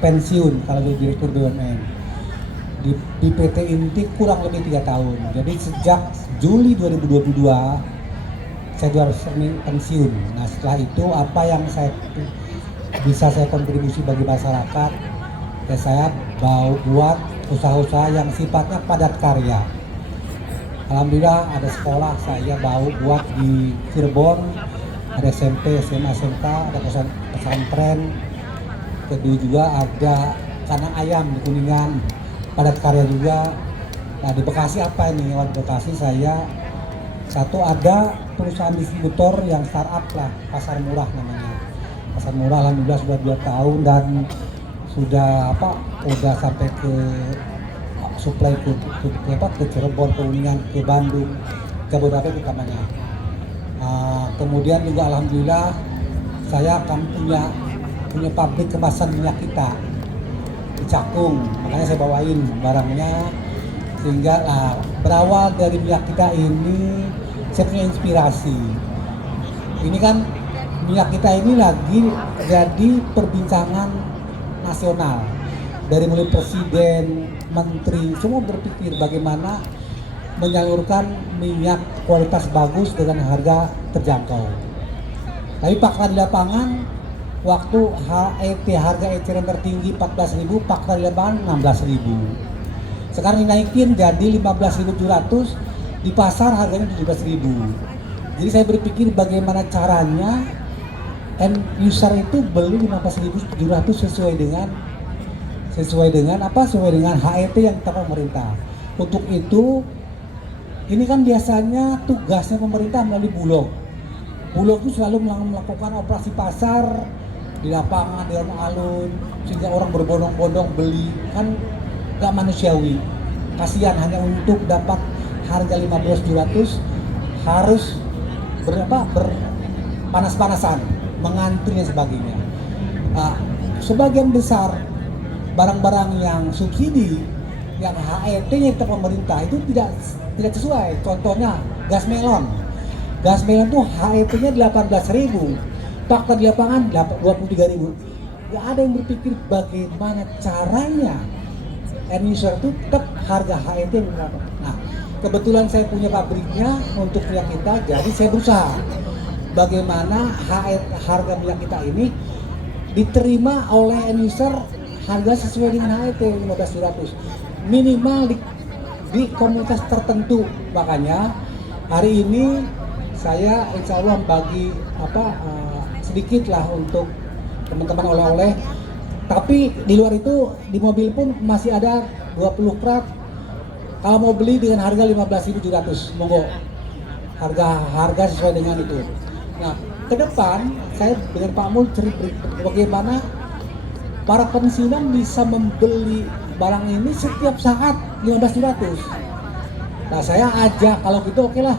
pensiun kalau jadi direktur BUMN di PT Inti kurang lebih 3 tahun. Jadi sejak Juli 2022 saya harus pensiun. Nah setelah itu apa yang bisa saya kontribusi bagi masyarakat, ya saya buat usaha-usaha yang sifatnya padat karya. Alhamdulillah ada sekolah saya buat di Cirebon, ada SMP, SMA, SMK, ada pesantren. Kedua juga ada kandang ayam di Kuningan, padat karya juga. Nah di Bekasi apa ini? Di Bekasi saya satu ada perusahaan distributor yang startup lah, Pasar Murah namanya. Pasar Murah alhamdulillah sudah 2 tahun dan sudah sampai ke supply ke Cirebon, ke Kuningan, ke Bandung, Jabodetabek utamanya. Kemudian juga alhamdulillah saya akan punya pabrik kemasan minyak kita di Cakung, makanya saya bawain barangnya sehingga berawal dari minyak kita ini saya punya inspirasi. Ini kan minyak kita ini lagi jadi perbincangan nasional, dari mulai presiden, menteri, semua berpikir bagaimana menyalurkan minyak kualitas bagus dengan harga terjangkau. Tapi fakta di lapangan, waktu harga eceran tertinggi 14.000, fakta di lapangan 16.000. Sekarang dinaikin jadi 15.700, di pasar harganya 17.000. Jadi saya berpikir bagaimana caranya end user itu beli 15.700 sesuai dengan HET yang ditetapkan pemerintah. Untuk itu ini kan biasanya tugasnya pemerintah melalui Bulog. Bulog itu selalu melakukan operasi pasar di lapangan, di alun-alun, sehingga orang berbondong-bondong beli, kan gak manusiawi. Kasihan hanya untuk dapat harga 15.700 harus berpanas-panasan, mengantri dan sebagainya. Sebagian besar barang-barang yang subsidi, yang HET-nya itu pemerintah itu tidak sesuai. Contohnya gas melon. Gas melon itu HET-nya 18.000, fakta di lapangan 23.000. Gak ada yang berpikir bagaimana caranya end user itu tetap harga HET yang berapa. Nah, kebetulan saya punya pabriknya untuk minyak kita, jadi saya berusaha bagaimana harga minyak kita ini diterima oleh end user harga sesuai dengan HET 15.700 minimal di komunitas tertentu. Makanya hari ini saya insya Allah bagi sedikit lah untuk teman-teman oleh-oleh. Tapi di luar itu di mobil pun masih ada 20 krat. Kalau mau beli dengan harga 15.700, monggo. Harga sesuai dengan itu. Nah, ke depan saya dengan Pak Mul cerita bagaimana para pensiunan bisa membeli barang ini setiap saat 15.700. Nah, saya ajak kalau gitu oke lah.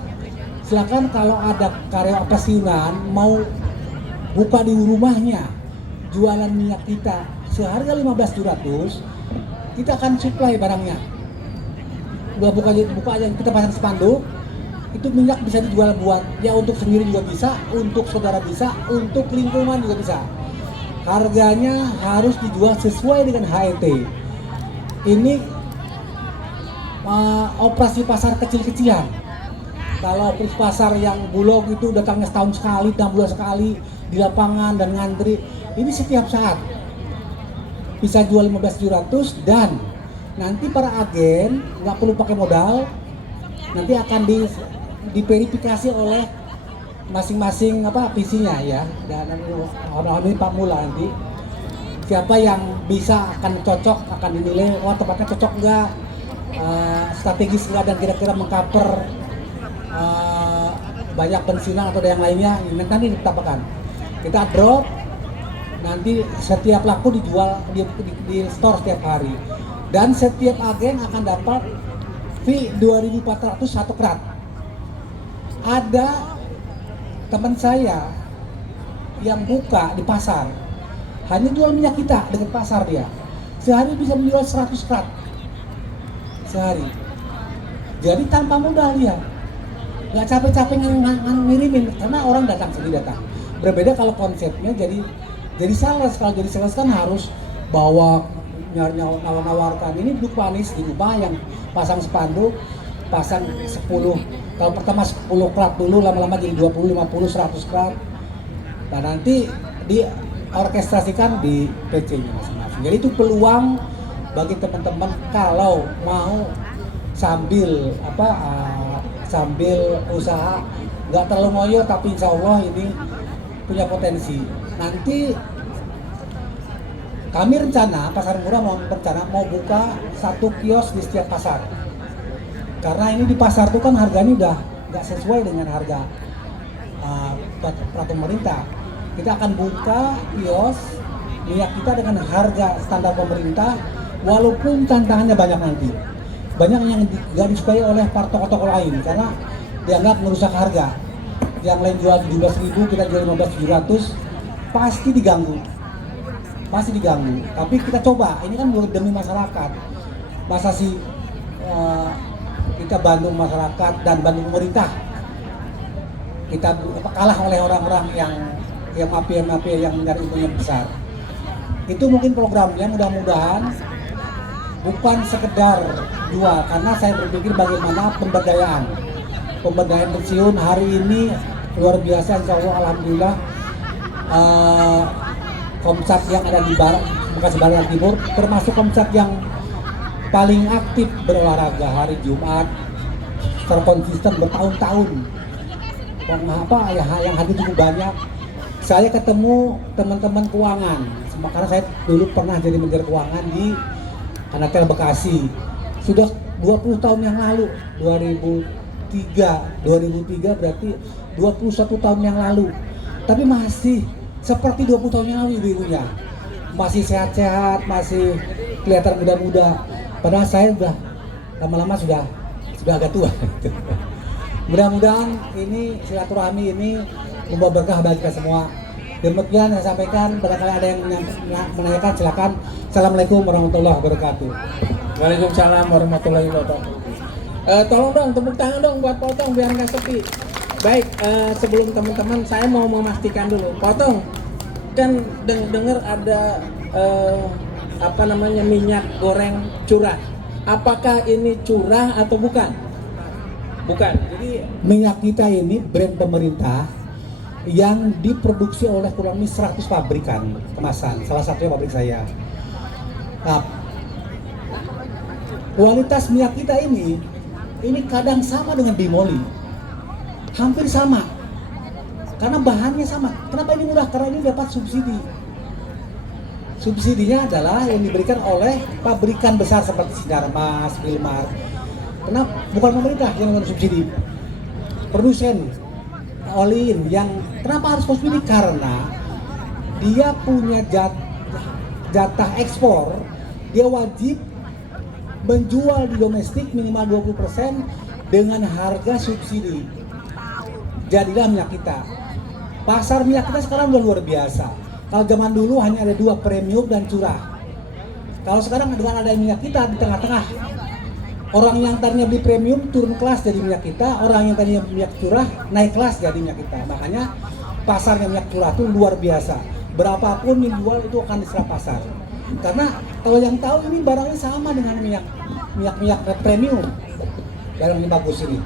Silakan kalau ada karyawan pensiunan mau buka di rumahnya jualan minyak kita seharga 15.700, kita akan supply barangnya. Buka aja, kita pasang spanduk, itu minyak bisa dijual buat ya untuk sendiri juga bisa, untuk saudara bisa, untuk lingkungan juga bisa. Harganya harus dijual sesuai dengan HET. Ini operasi pasar kecil-kecilan. Kalau operasi pasar yang Bulog itu datangnya setahun sekali, 6 bulan sekali di lapangan dan ngantri, ini setiap saat bisa jual 15.700 dan nanti para agen nggak perlu pakai modal, nanti akan diverifikasi oleh masing-masing visinya ya, dan ini Pak Mula nanti siapa yang bisa akan cocok, akan dinilai tempatnya cocok enggak, strategis enggak, dan kira-kira mengcover banyak pensiunan atau yang lainnya. Nanti ditetapkan, kita drop, nanti setiap laku dijual di store setiap hari, dan setiap agen akan dapat fee 2.400 satu krat. Ada teman saya yang buka di pasar, hanya jual minyak kita dengan pasar, dia sehari bisa menjual 100 krat sehari. Jadi tanpa modal dia, nggak capek-capek ngirimin, karena orang datang sendiri datang. Berbeda kalau konsepnya jadi sales. Kalau jadi sales kan harus bawa nawar-nawarkan ini duduk manis di rumah yang pasang spanduk, pasang 10, kalau pertama 10 krat dulu, lama-lama jadi 20, 50, 100 krat. Nah nanti diorkestrasikan di PC-nya masing-masing. Jadi itu peluang bagi teman-teman kalau mau sambil sambil usaha, nggak terlalu ngoyo tapi insya Allah ini punya potensi. Nanti kami rencana Pasar Murah mau buka 1 kios di setiap pasar. Karena ini di pasar itu kan harganya udah nggak sesuai dengan harga peraturan pemerintah. Kita akan buka kios minyak kita dengan harga standar pemerintah, walaupun tantangannya banyak nanti. Banyak yang nggak disukai oleh toko-toko lain karena dianggap merusak harga. Yang lain jual 17.000, kita jual 15.700, pasti diganggu. Tapi kita coba, ini kan demi masyarakat. Masa sih kita bantu masyarakat dan bantu pemerintah, kita kalah oleh orang-orang yang mafia yang mencari untung yang besar. Itu mungkin programnya, mudah-mudahan bukan sekedar jual, karena saya berpikir bagaimana pemberdayaan pensiun hari ini luar biasa. Insya Allah alhamdulillah Komcat yang ada di Bekasi Barat Timur termasuk Komcat yang paling aktif berolahraga hari Jumat terkonsisten bertahun-tahun. Yang hadir cukup banyak. Saya ketemu teman-teman keuangan, karena saya dulu pernah jadi menteri keuangan di Kanatel Bekasi. Sudah 20 tahun yang lalu, 2003 berarti 21 tahun yang lalu. Tapi masih seperti 20 tahun yang lalu ibu-ibunya. Masih sehat-sehat, masih kelihatan muda-muda. Padahal saya udah lama-lama sudah agak tua. Mudah-mudahan ini silaturahmi ini membawa berkah bagi kita semua. Demikian saya sampaikan, barangkali ada yang menanyakan silakan. Assalamualaikum warahmatullahi wabarakatuh. Waalaikumsalam warahmatullahi wabarakatuh. Tolong dong tepuk tangan dong buat Potong biar nggak sepi. Baik, sebelum teman-teman saya mau memastikan dulu. Potong, kan dengar ada minyak goreng curah. Apakah ini curah atau bukan? Bukan. Jadi minyak kita ini brand pemerintah yang diproduksi oleh kurang lebih 100 pabrikan kemasan, salah satunya pabrik saya. Nah, kualitas minyak kita ini kadang sama dengan Bimoli, hampir sama, karena bahannya sama. Kenapa ini murah? Karena ini dapat subsidi. Subsidinya adalah yang diberikan oleh pabrikan besar seperti Sinarmas, Wilmar. Kenapa? Bukan pemerintah yang memberikan subsidi, produsen Olin yang kenapa harus subsidi? Karena dia punya jatah ekspor, dia wajib menjual di domestik minimal 20% dengan harga subsidi. Jadilah minyak kita. Pasar minyak kita sekarang udah luar biasa. Kalau zaman dulu hanya ada 2, premium dan curah. Kalau sekarang dengan ada minyak kita di tengah-tengah, orang yang tadinya beli premium turun kelas jadi minyak kita, orang yang tadinya minyak curah naik kelas jadi minyak kita. Makanya pasarnya minyak curah itu luar biasa. Berapapun yang jual itu akan diserap pasar. Karena kalau yang tahu ini barangnya sama dengan minyak premium. Barang ini bagus ini.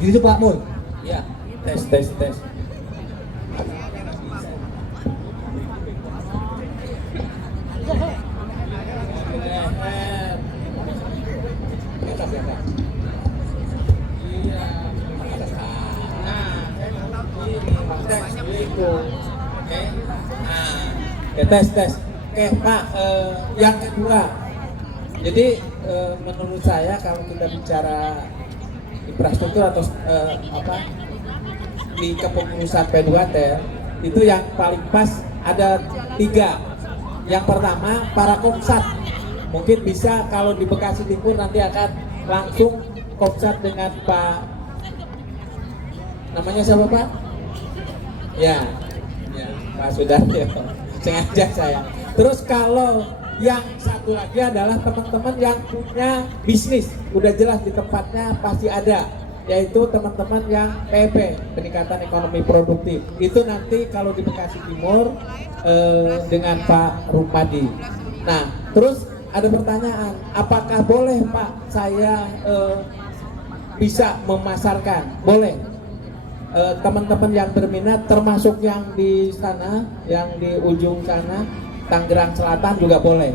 Gitu Pak Mul. ya, tes. Tes. Oke Pak, yang kedua. Jadi menurut saya kalau kita bicara infrastruktur atau di kepengurusan P2T itu yang paling pas ada 3. Yang pertama para komsat, mungkin bisa kalau di Bekasi Timur nanti akan langsung komsat dengan Pak, namanya siapa Pak? Ya Pak Sudaryo, sengaja saya. Terus kalau yang satu lagi adalah teman-teman yang punya bisnis, udah jelas di tempatnya pasti ada, yaitu teman-teman yang PP, peningkatan ekonomi produktif. Itu nanti kalau di Bekasi Timur dengan Pak Rumadi. Nah, terus ada pertanyaan, apakah boleh Pak saya bisa memasarkan? Boleh. Teman-teman yang berminat, termasuk yang di sana, yang di ujung sana, Tangerang Selatan juga boleh.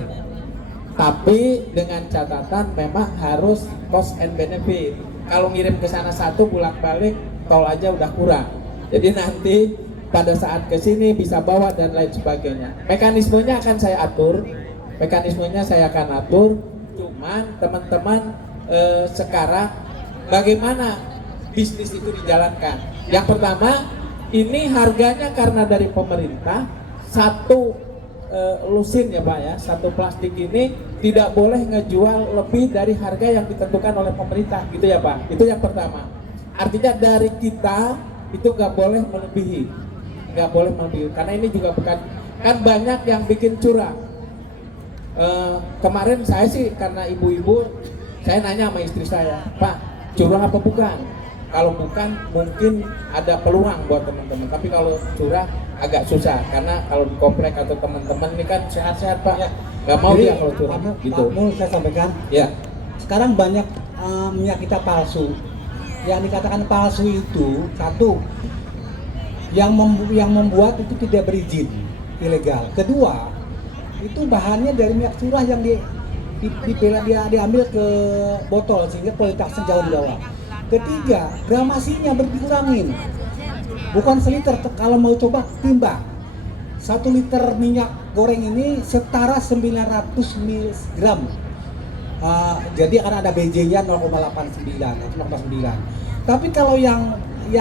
Tapi dengan catatan memang harus cost and benefit. Kalau ngirim ke sana satu bolak-balik, tol aja udah kurang. Jadi nanti pada saat ke sini bisa bawa dan lain sebagainya. Mekanismenya akan saya atur. Cuman teman-teman sekarang bagaimana bisnis itu dijalankan? Yang pertama, ini harganya karena dari pemerintah satu lusin ya Pak ya, satu plastik ini tidak boleh ngejual lebih dari harga yang ditentukan oleh pemerintah, gitu ya Pak. Itu yang pertama. Artinya dari kita itu nggak boleh melebihi, karena ini juga bukan, kan banyak yang bikin curang. Kemarin saya sih karena ibu-ibu, saya nanya sama istri saya, Pak, curang apa bukan? Kalau bukan mungkin ada peluang buat teman-teman, tapi kalau curang agak susah, karena kalau di komplek atau teman-teman ini kan sehat-sehat Pak, ya nggak mau dia kalau curang gitu. Mau saya sampaikan, Ya, sekarang banyak minyak kita palsu. Yang dikatakan palsu itu satu, yang membuat itu tidak berizin, ilegal. Kedua, itu bahannya dari minyak curah yang diambil ke botol sehingga kualitasnya jauh di bawah. Ketiga, gramasinya dikurangin, bukan seliter. Kalau mau coba timbang 1 liter minyak goreng ini setara 900 mg. Jadi akan ada BJ-nya 0,89 atau 0,9. Tapi kalau yang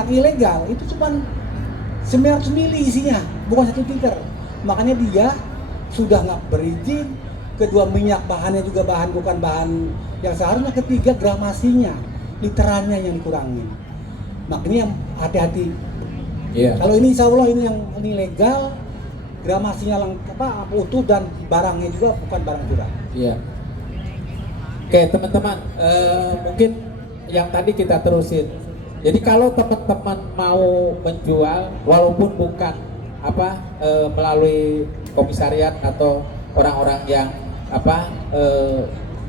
ilegal itu cuma 900 ml isinya, bukan 1 liter. Makanya dia sudah nggak berizin. Kedua, minyak bahannya juga bukan bahan yang seharusnya. Ketiga, gramasinya, literannya yang dikurangin. Makanya yang hati-hati. iya. Kalau ini insya Allah ini legal, gramasinya utuh dan barangnya juga bukan barang curang. Iya. Oke teman-teman, mungkin yang tadi kita terusin. Jadi kalau teman-teman mau menjual, walaupun bukan melalui komisariat atau orang-orang yang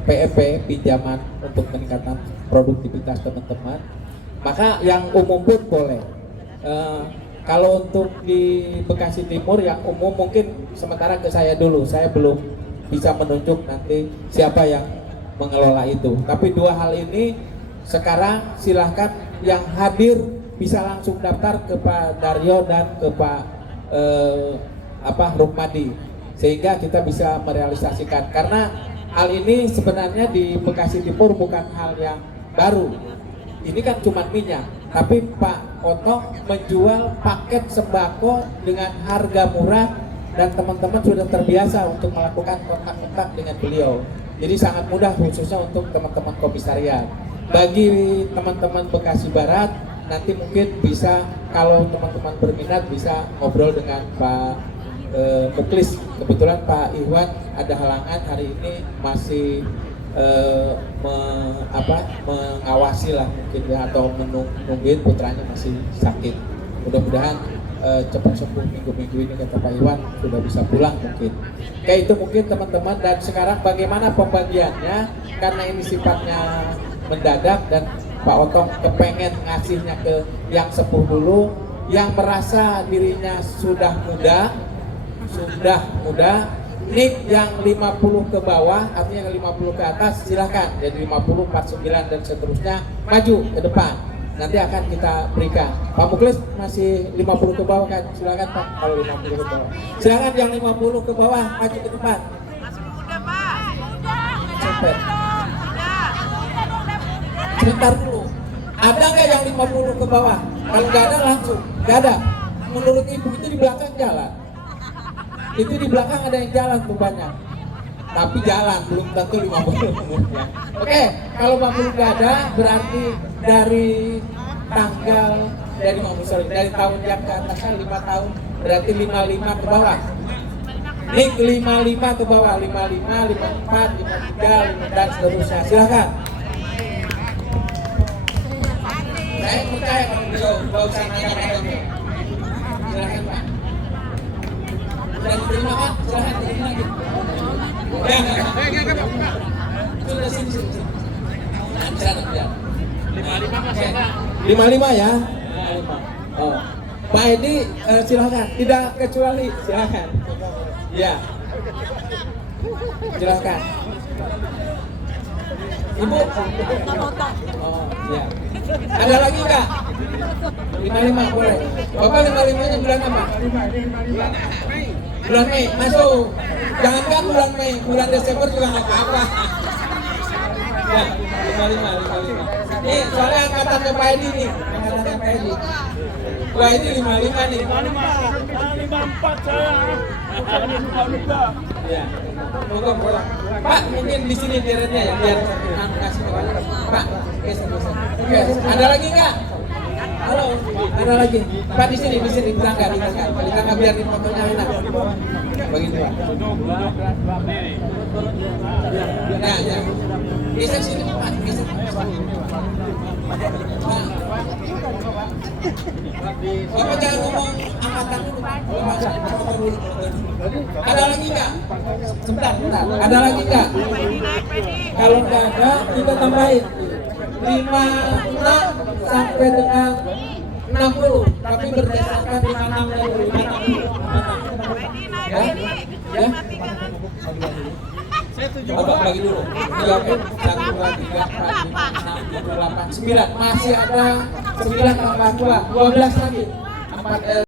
PEP, pinjaman untuk meningkatkan produktivitas teman-teman, maka yang umum pun boleh. Kalau untuk di Bekasi Timur yang umum mungkin sementara ke saya dulu, saya belum bisa menunjuk nanti siapa yang mengelola itu. Tapi dua hal ini sekarang silahkan yang hadir bisa langsung daftar ke Pak Daryo dan ke Pak Rukmadi, sehingga kita bisa merealisasikan. Karena hal ini sebenarnya di Bekasi Timur bukan hal yang baru. Ini kan cuma minyak, tapi Pak Otong menjual paket sembako dengan harga murah dan teman-teman sudah terbiasa untuk melakukan kontak-kontak dengan beliau. Jadi sangat mudah khususnya untuk teman-teman komisariat. Bagi teman-teman Bekasi Barat, nanti mungkin bisa, kalau teman-teman berminat bisa ngobrol dengan Pak Muklis. Kebetulan Pak Iwan ada halangan hari ini, masih mengawasi lah mungkin ya, atau menungguin putranya masih sakit. Mudah-mudahan cepat sembuh minggu-minggu ini, kata Pak Iwan sudah bisa pulang mungkin. Kayak itu mungkin teman-teman. Dan sekarang bagaimana pembagiannya, karena ini sifatnya mendadak dan Pak Otong kepengen ngasihnya ke yang sepuh dulu, yang merasa dirinya sudah muda, nik yang 50 ke bawah, artinya yang 50 ke atas silahkan, jadi 50, 49 dan seterusnya maju ke depan, nanti akan kita berikan. Pak Muklis masih 50 ke bawah kan, silahkan Pak. Kalau 50 ke bawah silahkan, yang 50 ke bawah maju ke depan. Cepet. Sebentar dulu, ada nggak yang 50 ke bawah? Kalau nggak ada langsung, nggak ada. Menurut ibu itu di belakang jalan. Itu di belakang ada yang jalan tuh banyak, tapi jalan belum tentu 50 umurnya. Oke, kalau 50 nggak ada, berarti dari tahun yang ke atasnya 5 tahun, berarti 55 ke bawah. Nik 55 ke bawah, 55, 54, 53, 5 dan seterusnya. Silakan. Saya percaya kalau beliau nggak usah nanya-nanya. Silakan Pak. Dan terima kasih, silahkan terima lagi. Ya. Sudah sini. Sana ya. 55 ya. 55. Oh. Pak Edi silakan. Tidak kecuali silakan. Ya. Silakan. Ibu. Oh, ya. Ada lagi enggak? 55 boleh. Bapak 55-nya bulan apa? Bulan Mei. Masuk. Jangankan bulan Mei, bulan Desember juga enggak apa-apa. Ya, 55. Nih, soalnya angkatannya Pak Edi nih. Angkatannya Pak Edi. Wah, ini 55 nih. 54 saya. Ya. Moga-moga. Pak, mungkin di sini deretnya ya biar kasih Pak. Oke, ada lagi enggak? Halo, ada lagi. Pak di sini di tangga biar di fotonya enak. Begitu Pak. Ya. Geser sini Pak, geser. Nah. Bapak jangan ngomong angkatan dulu. Ada lagi nggak? Sebentar. Ada lagi nggak? Kalau nggak ada, kita tambahin 56 sampai dengan 60. Tapi berdasarkan 56 dan 56. Ya? Bapak bagi dulu. 3, 1, 2, 3, 4, 5, 6, 7, 8, 9. Masih ada 9 tambah 2, 12 lagi. 4